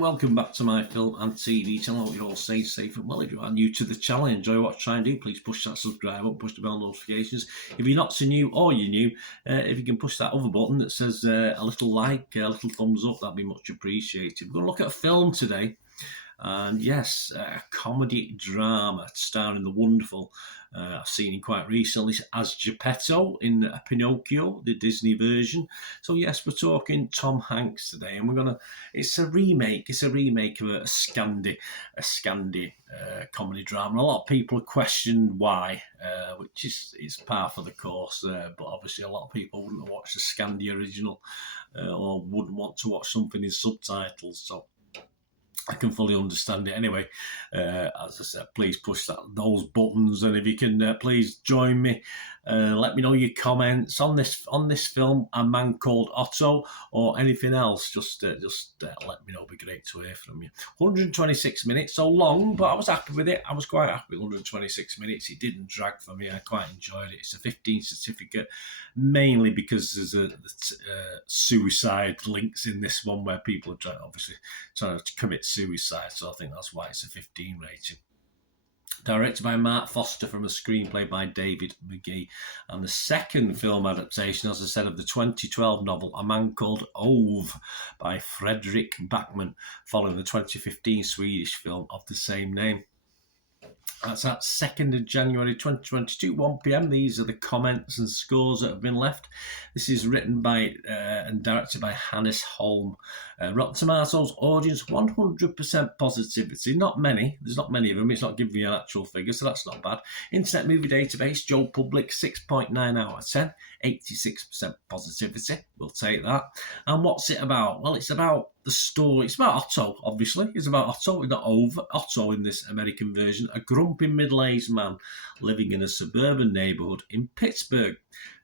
Welcome back to my film and TV channel. I hope you're all safe and well. If you are new to the channel and enjoy what I try and do, please push that subscribe button, push the bell notifications. If you're not so new or you're new, if you can push that other button that says a little like, a little thumbs up, that'd be much appreciated. We're going to look at a film today. And yes, a comedy drama starring the wonderful, I've seen him quite recently as Geppetto in Pinocchio, the Disney version. So yes, we're talking Tom Hanks today, and it's a remake of a Scandi comedy drama. And a lot of people have questioned why, which is par for the course, but obviously a lot of people wouldn't have watched the Scandi original or wouldn't want to watch something in subtitles, so I can fully understand it. Anyway, as I said, please push those buttons, and if you can, please join me. Let me know your comments on this film, A Man Called Otto, or anything else. Just let me know. It'd be great to hear from you. 126 minutes, so long, but I was happy with it. I was quite happy with 126 minutes. It didn't drag for me. I quite enjoyed it. It's a 15 certificate, mainly because there's a suicide links in this one where people are trying to commit suicide. So I think that's why it's a 15 rating. Directed by Mark Foster from a screenplay by David McGee. And the second film adaptation, as I said, of the 2012 novel A Man Called Ove by Fredrik Backman, following the 2015 Swedish film of the same name. That's at 2nd of January 2022, 1 p.m. These are the comments and scores that have been left. This is written by and directed by Hannes Holm. Rotten Tomatoes audience 100% positivity. Not many. There's not many of them. It's not giving you an actual figure, so that's not bad. Internet Movie Database, Joe Public, 6.9 out of 10. 86% positivity. We'll take that. And what's it about? Well, it's about the story. It's about Otto, obviously. It's about Otto, not Ove. Otto in this American version, a grumpy middle-aged man living in a suburban neighbourhood in Pittsburgh.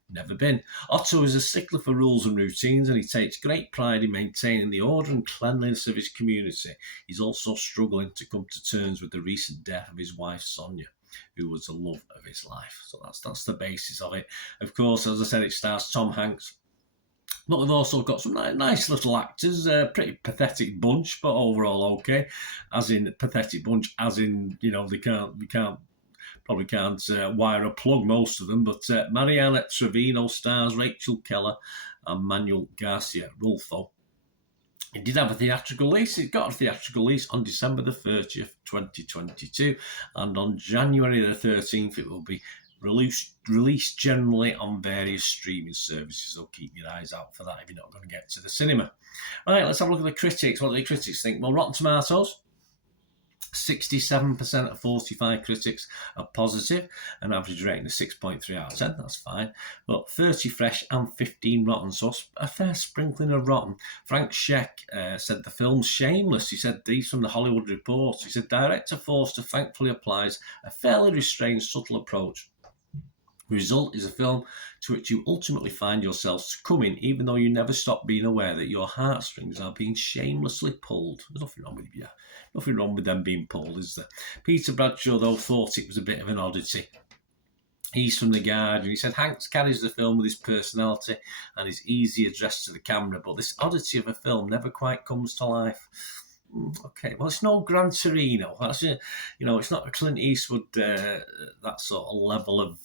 Never been. Otto is a stickler for rules and routines, and he takes great pride in maintaining the order and cleanliness of his community. He's also struggling to come to terms with the recent death of his wife, Sonia, who was the love of his life. So that's the basis of it. Of course, as I said, it stars Tom Hanks, but we've also got some nice little actors, pretty pathetic bunch, but overall okay. As in pathetic bunch, as in, we probably can't wire a plug, most of them, but Mariana Trevino stars Rachel Keller and Manuel Garcia Rulfo. It did have a theatrical release. It got a theatrical release on December the 30th, 2022, and on January the 13th it will be released generally on various streaming services, so keep your eyes out for that if you're not going to get to the cinema. Right, let's have a look at the critics. What do the critics think? Well, Rotten Tomatoes, 67% of 45 critics are positive, an average rating of 6.3 out of 10, that's fine. But 30 fresh and 15 rotten, so a fair sprinkling of rotten. Frank Scheck said the film's shameless. He said these from the Hollywood Reporter. He said director Foster thankfully applies a fairly restrained, subtle approach. The result is a film to which you ultimately find yourself succumbing, even though you never stop being aware that your heartstrings are being shamelessly pulled. There's nothing wrong with you. Nothing wrong with them being pulled, is there? Peter Bradshaw, though, thought it was a bit of an oddity. He's from The Guardian. He said Hanks carries the film with his personality and his easy address to the camera, but this oddity of a film never quite comes to life. Okay, well, it's no Gran Torino. That's it's not a Clint Eastwood, that sort of level of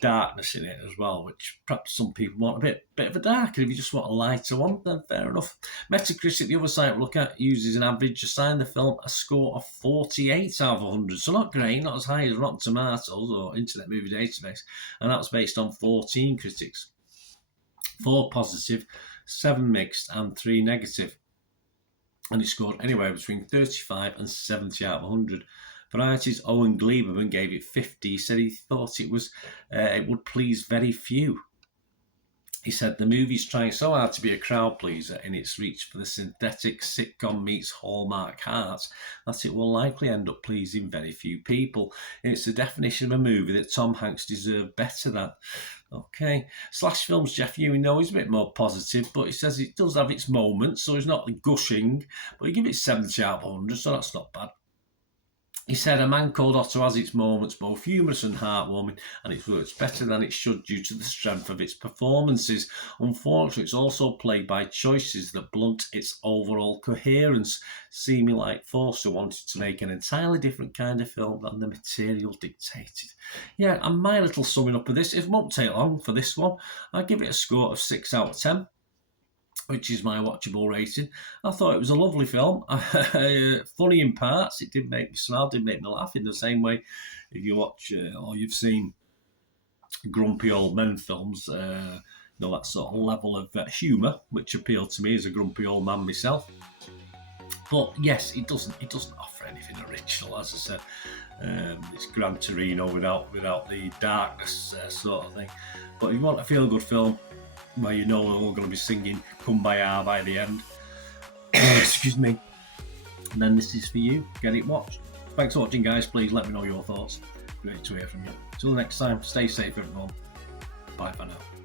darkness in it as well, which perhaps some people want a bit of a darker. If you just want a lighter one, then fair enough. Metacritic, the other site we look at, uses an average, assigned the film a score of 48 out of 100. So not great, not as high as Rotten Tomatoes or Internet Movie Database. And that's based on 14 critics. 4 positive, 7 mixed, and 3 negative. And it scored anywhere between 35 and 70 out of 100. Variety's Owen Gleiberman gave it 50. He said he thought it would please very few. He said the movie's trying so hard to be a crowd pleaser in its reach for the synthetic sitcom meets Hallmark hearts that it will likely end up pleasing very few people. It's the definition of a movie that Tom Hanks deserved better than. Okay. Slash Films Jeff Ewing, though, he's a bit more positive, but he says it does have its moments, so he's not gushing, but he gives it 70 out of 100, so that's not bad. He said, A Man Called Otto has its moments, both humorous and heartwarming, and it works better than it should due to the strength of its performances. Unfortunately, it's also plagued by choices that blunt its overall coherence, seeming like Forster wanted to make an entirely different kind of film than the material dictated. Yeah, and my little summing up of this, it won't take long for this one. I give it a score of 6 out of 10. Which is my watchable rating. I thought it was a lovely film. Funny in parts. It did make me smile, did make me laugh in the same way if you watch or you've seen grumpy old men films, that sort of level of humour, which appealed to me as a grumpy old man myself. But yes, it doesn't offer anything original, as I said. It's Gran Torino without the darkness sort of thing. But if you want a feel-good film, where you know we're all going to be singing Kumbaya by the end. Excuse me. And then this is for you. Get it watched. Thanks for watching, guys. Please let me know your thoughts. Great to hear from you. Till next time, stay safe, everyone. Bye for now.